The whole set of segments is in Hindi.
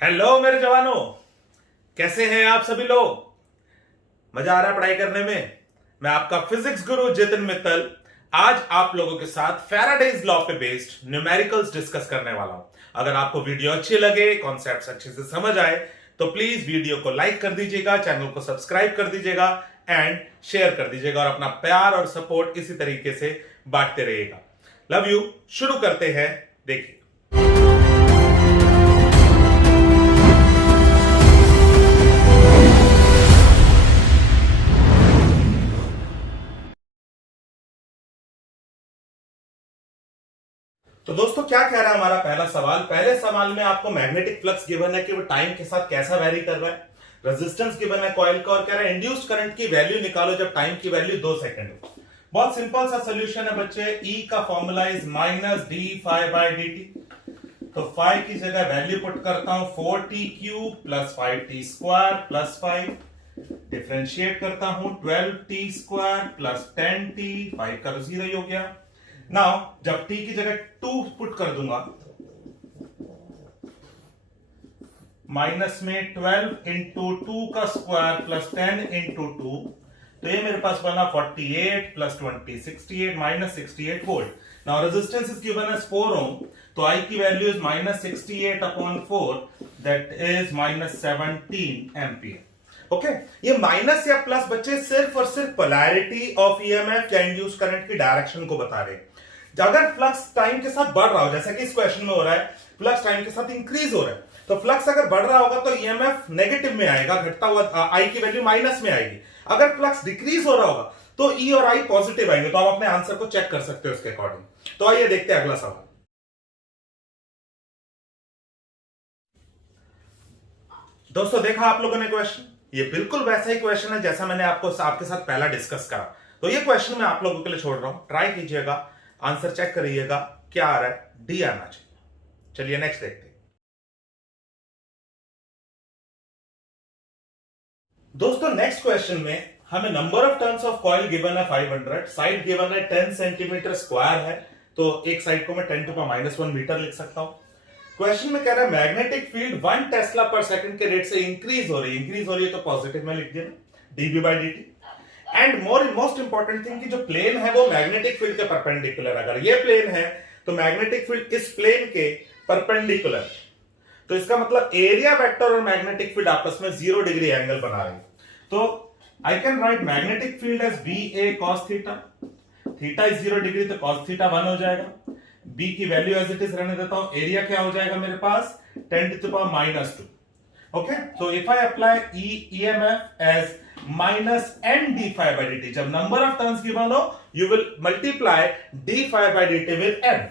हेलो मेरे जवानों, कैसे हैं आप सभी लोग। मजा आ रहा है पढ़ाई करने में। मैं आपका फिजिक्स गुरु जितिन मित्तल आज आप लोगों के साथ फैराडेज लॉ पे बेस्ड न्यूमेरिकल्स डिस्कस करने वाला हूं। अगर आपको वीडियो अच्छी लगे, कॉन्सेप्ट्स अच्छे से समझ आए तो प्लीज वीडियो को लाइक कर दीजिएगा, चैनल को सब्सक्राइब कर दीजिएगा एंड शेयर कर दीजिएगा और अपना प्यार और सपोर्ट इसी तरीके से बांटते रहिएगा। Love you. शुरू करते हैं। देखिए, तो दोस्तों क्या कह रहा है हमारा पहला सवाल। पहले सवाल में आपको मैग्नेटिक फ्लक्स गिवन है कि वो टाइम के साथ कैसा वेरी कर रहा है, रेजिस्टेंस गिवन है कॉइल का और कह रहा है इंड्यूस्ड करंट की वैल्यू निकालो जब टाइम की वैल्यू 2 सेकंड हो। बहुत सिंपल सा सोल्यूशन है बच्चे। E का formula is minus D five by D T. तो फाइव की जगह वैल्यू पुट करता हूं 4t cube plus 5t square plus 5। Differentiate करता हूं 12t स्क्वायर प्लस 10t, 5 का 0 ही हो गया। नाउ जब t की जगह 2 पुट कर दूंगा, माइनस में 12 इंटू 2 का स्क्वायर प्लस 10 इंटू 2, तो ये मेरे पास बना 48 plus 20 68 minus 68 volt. Now resistance is given as 4 ohm, तो I की value is minus 68 upon 4, that is minus 17 ampere. Okay, ये माइनस या प्लस बच्चे सिर्फ और सिर्फ पोलैरिटी ऑफ ईएमएफ या इंड्यूस करंट की डायरेक्शन को बता रहे हैं। अगर फ्लक्स टाइम के साथ बढ़ रहा हो, जैसा कि इस क्वेश्चन में हो रहा है, फ्लक्स टाइम के साथ इंक्रीज हो रहा है, तो फ्लक्स अगर बढ़ रहा होगा तो ईएमएफ नेगेटिव में आएगा, घटता हुआ आई की वैल्यू माइनस में आएगी। अगर फ्लक्स डिक्रीज हो रहा होगा तो ई और आई पॉजिटिव आएंगे। तो आप अपने आंसर को चेक कर सकते हो उसके अकॉर्डिंग। तो आइए देखते हैं अगला सवाल। दोस्तों देखा आप लोगों ने क्वेश्चन, ये बिल्कुल वैसा ही क्वेश्चन है जैसा मैंने आपके साथ पहला डिस्कस करा। तो ये क्वेश्चन मैं आप लोगों के लिए छोड़ रहा हूं, ट्राई कीजिएगा, आंसर चेक करिएगा क्या आ रहा है। डी आना चाहिए। चलिए नेक्स्ट देखते हैं। दोस्तों नेक्स्ट क्वेश्चन में हमें number of turns of coil given है 500, साइड गिवन है 10 सेंटीमीटर स्क्वायर है, तो एक साइड को मैं 10 टू पावर -1 मीटर लिख सकता हूं। क्वेश्चन में कह रहा है मैग्नेटिक फील्ड 1 टेस्ला पर सेकंड के रेट से इंक्रीज हो रही है तो पॉजिटिव में लिख देना dB by D T. And most important thing कि जो प्लेन है वो मैग्नेटिक फील्ड के परपेंडिकुलर, अगर ये प्लेन है तो मैग्नेटिक फील्ड इस प्लेन के परपेंडिकुलर, तो इसका मतलब एरिया वेक्टर और मैग्नेटिक फील्ड आपस में 0 डिग्री एंगल बना रहे हैं। तो I can write magnetic field as B A cos theta, theta is 0 degree तो कॉस थीटा 1 हो जाएगा। बी की वैल्यू एज इट इज रहने देता हूं, एरिया क्या हो जाएगा मेरे पास 10 to power -2। Okay, so if I apply EMF as minus n d phi by dt, जब number of turns given हो, you will multiply d phi by dt with n.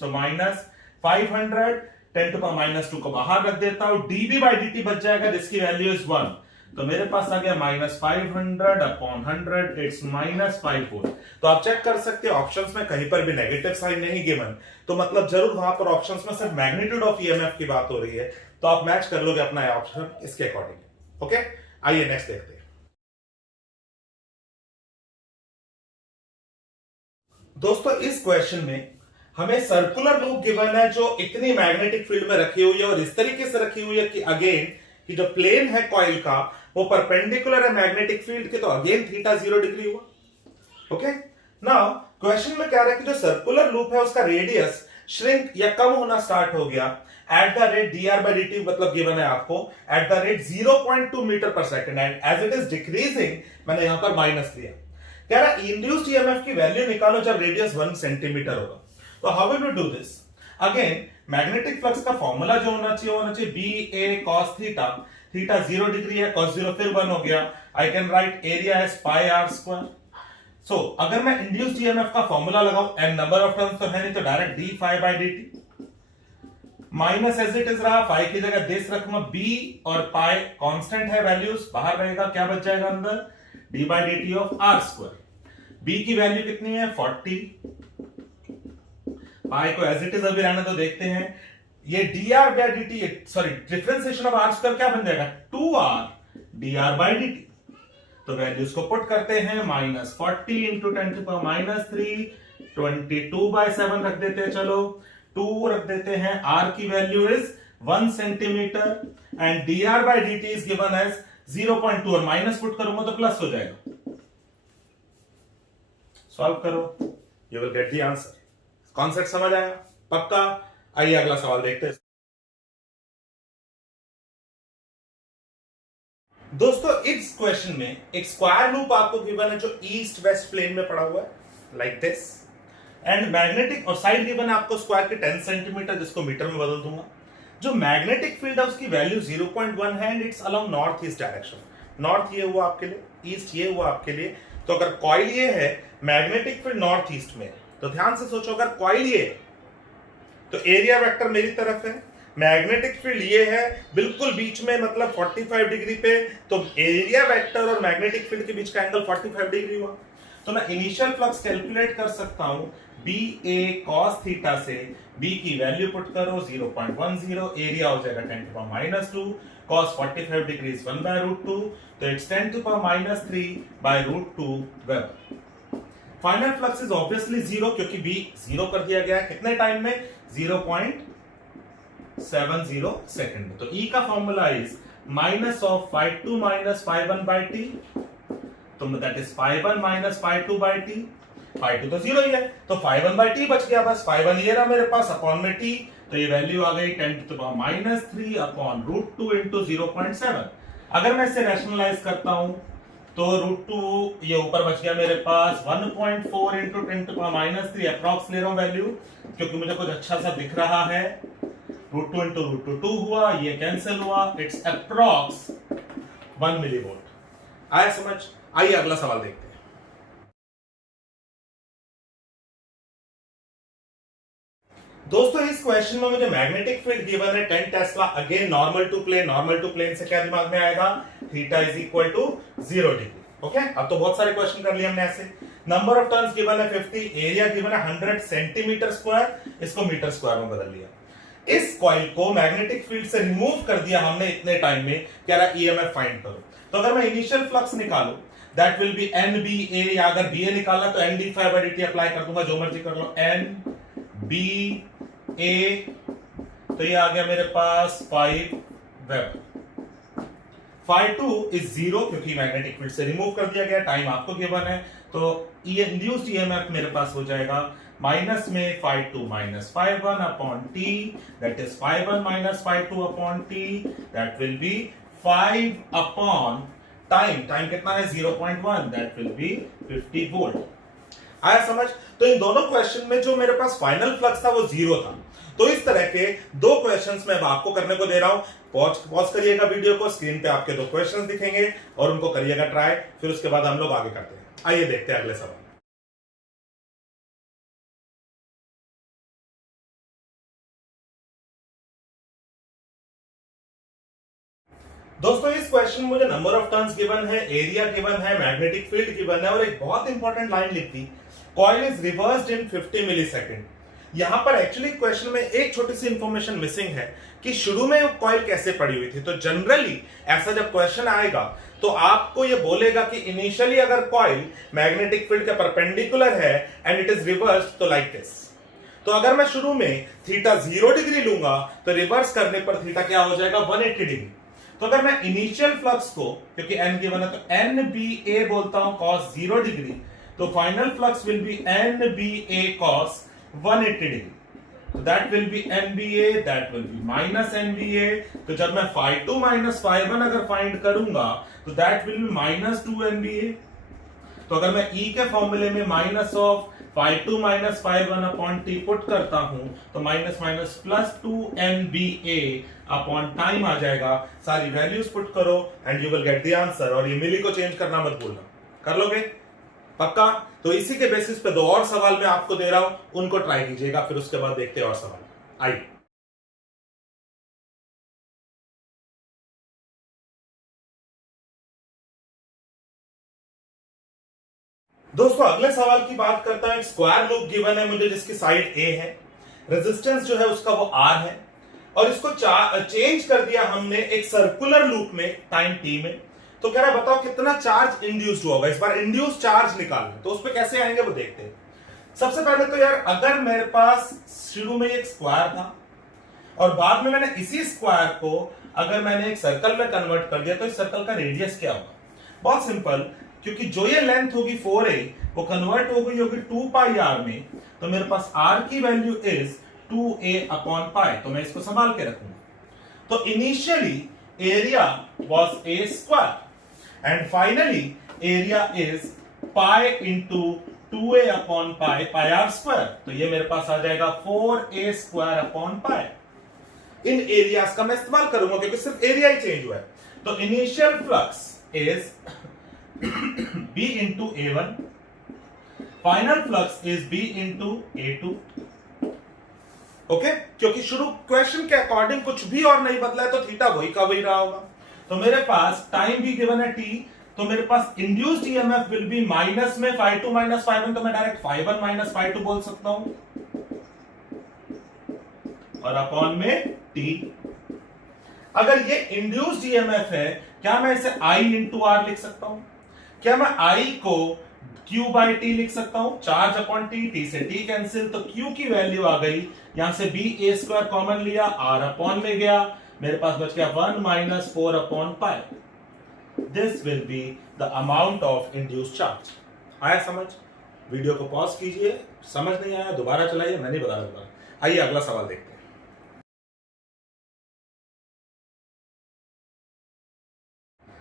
So minus 500, 10 to power -2 को बाहर रख देता हूं, dB by dt बच जाएगा जिसकी वैल्यू इज 1। तो मेरे पास आ गया -500 अपॉन 100, इट्स -5 वोल्ट। तो आप चेक कर सकते हो ऑप्शंस में कहीं पर भी नेगेटिव साइन नहीं गिवन, तो मतलब जरूर वहां पर ऑप्शंस में सिर्फ मैग्नीट्यूड ऑफ ईएमएफ की बात हो रही है, तो आप मैच कर लोगे अपना ऑप्शन इसके अकॉर्डिंग। ओके, आइए नेक्स्ट देखते हैं। दोस्तों इस क्वेश्चन में हमें सर्कुलर लूप गिवन है जो इतनी मैग्नेटिक फील्ड में रखी हुई है और इस तरीके से रखी हुई है कि अगेन कि जो प्लेन है कॉइल का वो परपेंडिकुलर है मैग्नेटिक फील्ड के, तो अगेन थीटा 0 डिग्री हुआ। ओके, नाउ क्वेश्चन में क्या रहा है कि जो सर्कुलर लूप है उसका रेडियस श्रिंक या कम होना स्टार्ट हो गया at the rate dr by dt, मतलब गिवन है आपको at the rate 0.2 metre per second, and as it is decreasing मैंने यहां पर माइनस लिया। कह रहा है इंड्यूस्ड ईएमएफ की वैल्यू निकालो जब रेडियस 1 सेंटीमीटर होगा। तो how will we do this? Again magnetic flux का फॉर्मूला जो होना चाहिए B A cos theta, theta 0 degree है, cos 0 फिर 1 हो गया। I can write area as pi R square. So अगर मैं इंड्यूस्ड ईएमएफ का फॉर्मूला लगाऊं, एंड नंबर ऑफ टर्न्स तो है नहीं, तो direct D five by D T minus as it is रहा, फाइव की जगह दिस रखूंगा, बी और पाई कांस्टेंट है, वैल्यूज बाहर रहेगा, क्या बच जाएगा अंदर D by D T of R square. B की वैल्यू कितनी है 40, पाई को एज इट इज अभी रहने तो देखते हैं, ये dr by dt, sorry differentiation of r square क्या बन जाएगा 2r dr by dt। तो वैल्यूज को पुट करते हैं, -40 इंटू 10 टू पावर -3, 22/7 रख देते हैं, चलो 2 रख देते हैं, r की value is 1 centimetre and dr by dt is given as 0.2 और माइनस पुट करूंगा तो प्लस हो जाएगा। सॉल्व करो, you will get the answer. Concept समझ आया? पक्का? आइए अगला सवाल देखते हैं। दोस्तों इस क्वेश्चन में एक स्क्वायर लूप आपको गिवन है जो ईस्ट वेस्ट प्लेन में पड़ा हुआ है लाइक दिस, एंड मैग्नेटिक और साइड गिवन है आपको स्क्वायर के 10 सेंटीमीटर, जिसको मीटर में बदल दूंगा। जो मैग्नेटिक फील्ड है उसकी वैल्यू 0.1 है and it's along north east direction. North ये हुआ आपके लिए, ईस्ट ये हुआ आपके लिए। तो अगर कॉइल ये है, मैग्नेटिक फील्ड नॉर्थ ईस्ट में, तो ध्यान से सोचो अगर कॉइल ये है तो एरिया वेक्टर मेरी तरफ है, मैग्नेटिक फील्ड ये है बिल्कुल बीच में, मतलब 45 डिग्री पे, तो एरिया वेक्टर और मैग्नेटिक फील्ड के बीच का एंगल 45 डिग्री हुआ। तो मैं इनिशियल फ्लक्स कैलकुलेट कर सकता हूं बी ए कॉस थीटा से, बी की वैल्यू पुट करो 0.10, एरिया हो जाएगा 10⁻², cos 45 डिग्री 1/√2, तो it's 10⁻³ weber. Final flux is obviously 0 क्योंकि बी 0 कर दिया गया है। कितने टाइम में? 0.70 सेकंड में। तो E का फॉर्मूला इज -φ2 - φ1/t, तो दैट इज φ1 - φ2/t। φ2 तो 0 ही है, तो φ1/t बच गया, बस φ1 ये रहा मेरे पास अपॉन में t, तो ये वैल्यू आ गई 10⁻³ × 0.7। अगर मैं इसे रैशनलाइज करता हूं तो √2 ये ऊपर बच गया मेरे पास 1.4 × 10⁻³ अप्रॉक्स ले रहा हूं वैल्यू क्योंकि मुझे कुछ अच्छा सा दिख रहा है। √2 × √2 हुआ, ये कैंसिल हुआ, इट्स अप्रॉक्स 1 मिलीवोल्ट। आया समझ? आइए अगला सवाल देखते हैं। दोस्तों इस क्वेश्चन में मुझे मैग्नेटिक फील्ड गिवन है 10 tesla, again normal to plane. Normal to plane से क्या दिमाग में आएगा? Theta is equal to 0 degree. Okay, अब तो बहुत सारे क्वेश्चन कर लिए हमने ऐसे। नंबर ऑफ टर्न्स गिवन है 50, एरिया गिवन है 100 सेंटीमीटर स्क्वायर, इसको मीटर स्क्वायर में बदल लिया। इस कॉइल को मैग्नेटिक फील्ड से रिमूव कर दिया हमने इतने टाइम में, कह रहा ईएमएफ फाइंड करो। तो अगर मैं इनिशियल फ्लक्स निकालूं दैट विल बी NBA, या अगर BA निकालना तो NdΦ/dt अप्लाई कर दूंगा, जो मर्जी कर लो, NBA, तो ये आ गया मेरे पास 5 वेबर। φ2 इज 0 क्योंकि मैग्नेटिक फील्ड से रिमूव कर दिया गया, टाइम आपको गिवन है, तो इंड्यूस्ड ईएमएफ मेरे पास हो जाएगा माइनस में φ2 - φ1 upon t, that is φ1 - φ2 upon t, that will be 5 upon time कितना है 0.1, दैट विल बी 50 वोल्ट। आया समझ? तो इन दोनों क्वेश्चन में जो मेरे पास फाइनल फ्लक्स था वो 0 था। तो इस तरह के दो क्वेश्चंस मैं आपको करने को दे रहा हूं। पॉज करिएगा वीडियो को, स्क्रीन पे आपके दो क्वेश्चंस दिखेंगे और उनको करिएगा ट्राई, फिर उसके बाद हम लोग आगे करते हैं। आइए देखते हैं अगले सवाल। दोस्तों इस क्वेश्चन में मुझे नंबर ऑफ टर्न्स गिवन है, एरिया गिवन है, मैग्नेटिक फील्ड गिवन है और एक बहुत इंपॉर्टेंट लाइन लिख दी, coil is reversed in 50 millisecond. यहां पर एक्चुअली क्वेश्चन में एक छोटी सी इंफॉर्मेशन मिसिंग है कि शुरू में कॉइल कैसे पड़ी हुई थी। तो जनरली ऐसा जब क्वेश्चन आएगा तो आपको ये बोलेगा कि इनिशियली अगर कॉइल मैग्नेटिक फील्ड के परपेंडिकुलर है एंड इट इज रिवर्स्ड, तो लाइक दिस। तो अगर मैं शुरू में थीटा 0 डिग्री लूंगा तो रिवर्स करने पर थीटा क्या हो जाएगा 180 डिग्री। तो अगर मैं इनिशियल फ्लक्स को, क्योंकि एन गिवन है तो NBA बोलता हूं cos 0 डिग्री, तो final flux will be NBA cos 180 degree, तो that will be NBA, that will be minus NBA। तो जब मैं φ2 - φ1 अगर फाइंड करूंगा तो दैट विल बी -2 NBA। तो अगर मैं E के फॉर्मूले में minus of φ2 - φ1 upon t put करता हूं तो -+2 NBA अपॉन टाइम आ जाएगा। सारी वैल्यूज पुट करो and you will get the answer. और ये मिली को चेंज करना मत भूलना, कर लोगे पक्का? तो इसी के बेसिस पे दो और सवाल मैं आपको दे रहा हूं, उनको ट्राई कीजिएगा, फिर उसके बाद देखते हैं और सवाल। आइए दोस्तों अगले सवाल की बात करता है। स्क्वायर लूप गिवन है मुझे जिसकी साइड A है, रेजिस्टेंस जो है उसका वो R है और इसको चेंज कर दिया हमने एक सर्कुलर लूप में टाइम t में। तो कह रहा है बताओ कितना चार्ज इंड्यूस्ड होगा। इस बार इंड्यूस चार्ज निकालना, तो उस पर कैसे आएंगे वो देखते हैं। सबसे पहले तो यार अगर मेरे पास शुरू में एक स्क्वायर था और बाद में मैंने इसी स्क्वायर को अगर मैंने एक सर्कल में कन्वर्ट कर दिया तो इस सर्कल का रेडियस क्या होगा? बहुत सिंपल, क्योंकि जो ये लेंथ होगी 4a वो कन्वर्ट हो गई होगी 2 पाई आर में, तो मेरे पास r की value is 2a upon pi, तो मैं इसको संभाल के रखूंगा। तो initially area was a square and finally area is pi into 2a upon pi, pi R square, तो ये मेरे पास आ जाएगा 4a स्क्वायर अपॉन पाई। इन एरियाज का मैं इस्तेमाल करूंगा क्योंकि सिर्फ एरिया ही चेंज हुआ है। तो initial flux is b into a1, final flux is b into a2। Okay, क्योंकि शुरू क्वेश्चन के अकॉर्डिंग कुछ भी और नहीं बदला है तो थीटा वही का वही रहा होगा। तो मेरे पास टाइम भी गिवन है t, तो मेरे पास induced EMF will be minus में φ2 माइनस φ1, तो मैं डायरेक्ट φ1 माइनस φ2 बोल सकता हूं और अपॉन में t। अगर ये इंड्यूस्ड ईएमएफ है, क्या मैं इसे I इंटू आर लिख सकता हूं? क्या मैं I को Q बाई टी लिख सकता हूं? चार्ज अपॉन टी, टी से टी कैंसिल, तो Q की वैल्यू आ गई, यहां से b a स्क्वायर कॉमन लिया, r अपॉन में गया, मेरे पास बच गया 1 minus 4 upon pi. This will be the amount of induced charge. आया समझ? वीडियो को पॉज कीजिए, समझ नहीं आया दोबारा चलाइए, मैं नहीं बता रहा। आइए अगला सवाल देखते हैं।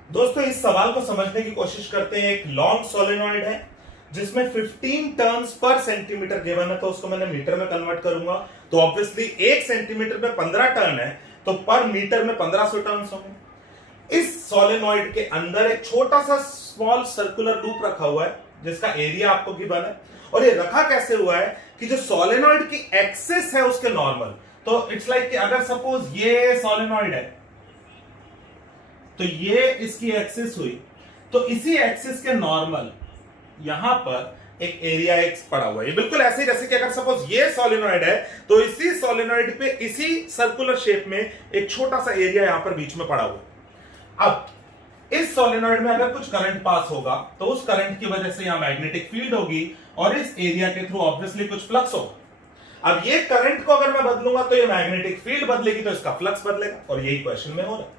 दोस्तों इस सवाल को समझने की कोशिश करते हैं। एक लॉन्ग सोलेनॉइड है जिसमें 15 टर्न्स पर सेंटीमीटर गिवन है, तो उसको मैंने मीटर में कन्वर्ट करूंगा, तो ऑब्वियसली 1 सेंटीमीटर में 15 टर्न है, तो पर मीटर में 1500 टर्न्स होंगे। इस सोलेनॉइड के अंदर एक छोटा सा स्मॉल सर्कुलर लूप रखा हुआ है जिसका एरिया आपको गिवन है, और ये रखा कैसे हुआ है कि जो सोलेनॉइड की एक्सिस है उसके नॉर्मल, तो इट्स लाइक कि अगर सपोज ये सोलेनॉइड है तो ये इसकी एक्सिस हुई, तो इसी एक्सिस के नॉर्मल यहां पर एक एरिया एक्स पड़ा हुआ है, बिल्कुल ऐसे ही जैसे कि अगर सपोज ये सोलेनॉइड है तो इसी सोलेनॉइड पे इसी सर्कुलर शेप में एक छोटा सा एरिया यहां पर बीच में पड़ा हुआ है। अब इस सोलेनॉइड में अगर कुछ करंट पास होगा तो उस करंट की वजह से यहां मैग्नेटिक फील्ड होगी और इस एरिया के थ्रू ऑब्वियसली कुछ फ्लक्स होगा। अब ये करंट को अगर मैं बदलूंगा तो ये मैग्नेटिक फील्ड बदलेगी, तो इसका फ्लक्स बदलेगा, और यही क्वेश्चन में हो रहा है।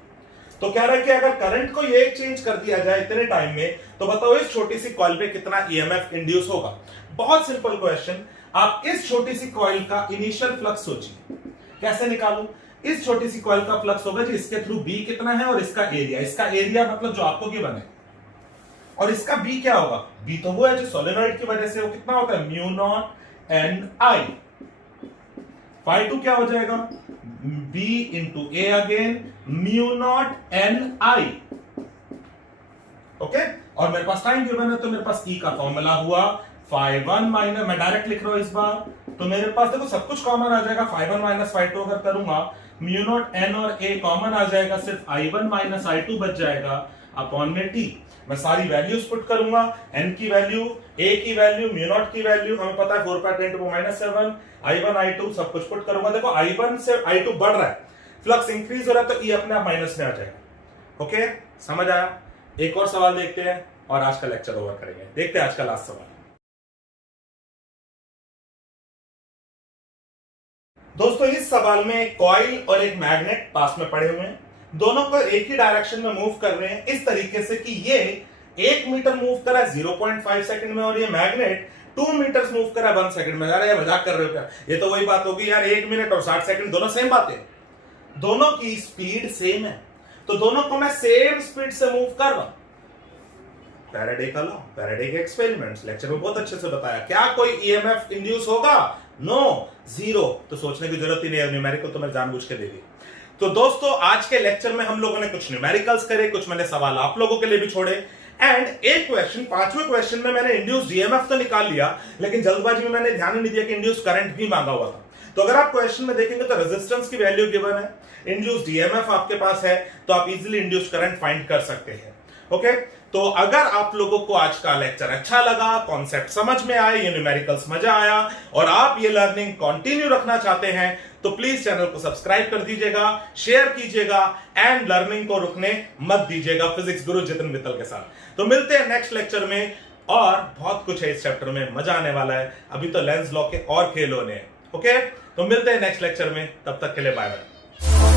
तो कह रहा है कि अगर करंट को ये चेंज कर दिया जाए इतने टाइम में, तो बताओ इस छोटी सी कॉइल पे कितना ईएमएफ इंड्यूस होगा। बहुत सिंपल क्वेश्चन, आप इस छोटी सी कॉइल का इनिशियल फ्लक्स सोचिए, कैसे निकालूं? इस छोटी सी कॉइल का फ्लक्स होगा जी, इसके थ्रू बी कितना है और इसका एरिया मतलब जो आपको गिवन है, और इसका बी क्या होगा? बी तो वो है जो सोलेनॉइड की वजह से वो कितना होता है, म्यू नॉट एन आई। φ2 क्या हो जाएगा? b into A again, mu not an I. Okay, और मेरे पास टाइम गिवन है तो मेरे पास E का फॉर्मूला हुआ φ1 माइनस, मैं डायरेक्ट लिख रहा हूं इस बार, तो मेरे पास देखो सब कुछ कॉमन आ जाएगा, φ1 माइनस φ2 अगर करूंगा, म्यू नॉट एन और ए कॉमन आ जाएगा, सिर्फ I1 माइनस I2 बच जाएगा अपॉन में टी। मैं सारी वैल्यूज पुट करूंगा, n की वैल्यू, a की वैल्यू, म्यू नॉट की वैल्यू, हमें पता है 4/10⁻⁷, I1 I2 सब कुछ पुट करूंगा। देखो I1 से I2 बढ़ रहा है, फ्लक्स इंक्रीज हो रहा है, तो E अपने आप माइनस में आ जाएगा। ओके, समझ आया? एक और सवाल देखते हैं और आज का लेक्चर ओवर करेंगे। देखते हैं आज का लास्ट सवाल। दोस्तों इस सवाल में एक कॉइल और एक मैग्नेट पास में पड़े हुए हैं, दोनों को एक ही डायरेक्शन में मूव कर रहे हैं, इस तरीके से कि ये 1 मीटर मूव कर रहा है 0.5 सेकंड में और ये मैग्नेट 2 मीटर मूव कर रहा है 1 सेकंड में। यार ये मजाक कर रहे हो क्या? ये तो वही बात होगी यार, 1 मिनट और 60 सेकंड दोनों सेम बात है, दोनों की स्पीड सेम है, तो दोनों को मैं सेम स्पीड से मूव कर रहा हूं। फैराडे का लॉ, फैराडे के एक्सपेरिमेंट्स लेक्चर में बहुत अच्छे से बताया। क्या कोई ईएमएफ इंड्यूस होगा? No, zero. तो सोचने की जरूरत ही नहीं है, न्यूमेरिकल तो मैं जानबूझ के दे दी। तो दोस्तों आज के लेक्चर में हम लोगों ने कुछ न्यूमेरिकल्स करे, कुछ मैंने सवाल आप लोगों के लिए भी छोड़े, एंड एक क्वेश्चन, 5वें क्वेश्चन में मैंने इंड्यूस्ड ईएमएफ तो निकाल लिया, लेकिन जल्दबाजी में मैंने ध्यान ही नहीं दिया कि इंड्यूस्ड करंट भी मांगा हुआ था। तो अगर आप क्वेश्चन में देखेंगे तो रेजिस्टेंस की वैल्यू गिवन है, इंड्यूस्ड ईएमएफ आपके पास है, तो आप इजीली इंड्यूस्ड करंट फाइंड कर सकते हैं। ओके, तो अगर आप लोगों को आज का लेक्चर अच्छा लगा, कॉन्सेप्ट समझ में आए, ये न्यूमेरिकल्स मजा आया और आप ये लर्निंग कंटिन्यू रखना चाहते हैं, तो प्लीज चैनल को सब्सक्राइब कर दीजिएगा, शेयर कीजिएगा एंड लर्निंग को रुकने मत दीजिएगा फिजिक्स गुरु जितिन मित्तल के साथ। तो मिलते हैं नेक्स्ट लेक्चर में, और बहुत कुछ है इस चैप्टर में, मजा आने वाला है। अभी तो लेंस लॉ के और खेल होने हैं। ओके, तो मिलते हैं नेक्स्ट लेक्चर में, तब तक के लिए बाय बाय।